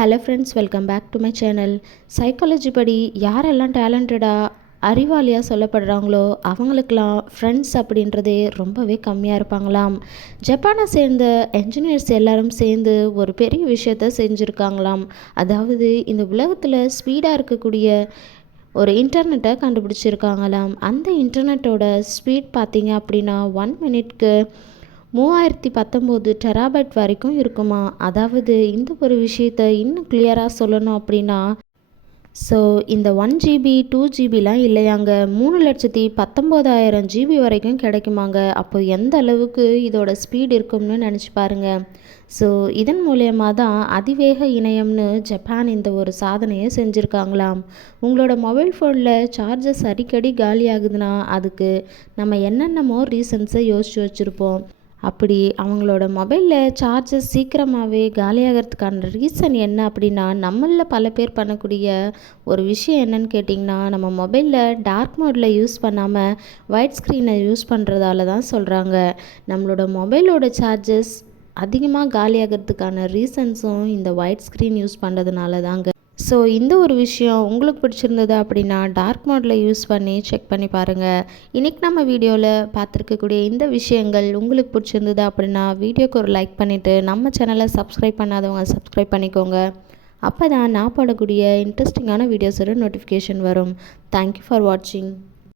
Hello friends, welcome back to my channel. Psychology படி யாரெல்லாம் டேலண்டடாக அறிவாளியாக சொல்லப்படுறாங்களோ அவங்களுக்கெல்லாம் ஃப்ரெண்ட்ஸ் அப்படின்றதே ரொம்பவே கம்மியாக இருப்பாங்களாம். ஜப்பானை சேர்ந்த என்ஜினியர்ஸ் எல்லாரும் சேர்ந்து ஒரு பெரிய விஷயத்த செஞ்சுருக்காங்களாம். அதாவது இந்த உலகத்தில் ஸ்பீடாக இருக்கக்கூடிய ஒரு இன்டர்நெட்டை கண்டுபிடிச்சிருக்காங்களாம். அந்த இன்டர்நெட்டோட ஸ்பீட் பார்த்தீங்க அப்படின்னா 1 மினிட்க்கு 3019 டெராபைட் வரைக்கும் இருக்குமா. அதாவது இந்த ஒரு விஷயத்தை இன்னும் கிளியராக சொல்லணும் அப்படின்னா, இந்த 1 GB 2 GBலாம் இல்லையாங்க, 3,19,000 GB வரைக்கும் கிடைக்குமாங்க. அப்போ எந்த அளவுக்கு இதோட ஸ்பீட் இருக்கும்னு நினச்சி பாருங்கள். இதன் மூலயமா தான் அதிவேக இணையம்னு ஜப்பான் இந்த ஒரு சாதனையை செஞ்சுருக்காங்களாம். உங்களோட மொபைல் ஃபோனில் சார்ஜஸ் அடிக்கடி காலி ஆகுதுன்னா அதுக்கு நம்ம என்னென்னமோ ரீசன்ஸை யோசித்து வச்சுருப்போம். அப்படி அவங்களோட மொபைலில் சார்ஜஸ் சீக்கிரமாகவே காலியாகிறதுக்கான ரீசன் என்ன அப்படின்னா, நம்மளில் பல பேர் பண்ணக்கூடிய ஒரு விஷயம் என்னன்னு கேட்டிங்கன்னா, நம்ம மொபைலில் டார்க் மோடில் யூஸ் பண்ணாமல் ஒயிட் ஸ்க்ரீனை யூஸ் பண்ணுறதால தான் சொல்கிறாங்க. நம்மளோட மொபைலோட சார்ஜஸ் அதிகமாக காலியாகிறதுக்கான ரீசன்ஸும் இந்த ஒயிட் ஸ்க்ரீன் யூஸ் பண்ணுறதுனால தாங்க. இந்த ஒரு விஷயம் உங்களுக்கு பிடிச்சிருந்தது அப்படின்னா டார்க் மோடில் யூஸ் பண்ணி செக் பண்ணி பாருங்கள். இன்றைக்கி நம்ம வீடியோவில் பார்த்துருக்கக்கூடிய இந்த விஷயங்கள் உங்களுக்கு பிடிச்சிருந்தது அப்படின்னா வீடியோக்கு ஒரு லைக் பண்ணிவிட்டு நம்ம சேனலை சப்ஸ்கிரைப் பண்ணாதவங்க சப்ஸ்கிரைப் பண்ணிக்கோங்க. அப்போ தான் நான் போடக்கூடிய இன்ட்ரெஸ்டிங்கான வீடியோஸோட நோட்டிஃபிகேஷன் வரும். தேங்க்யூ ஃபார் வாட்சிங்.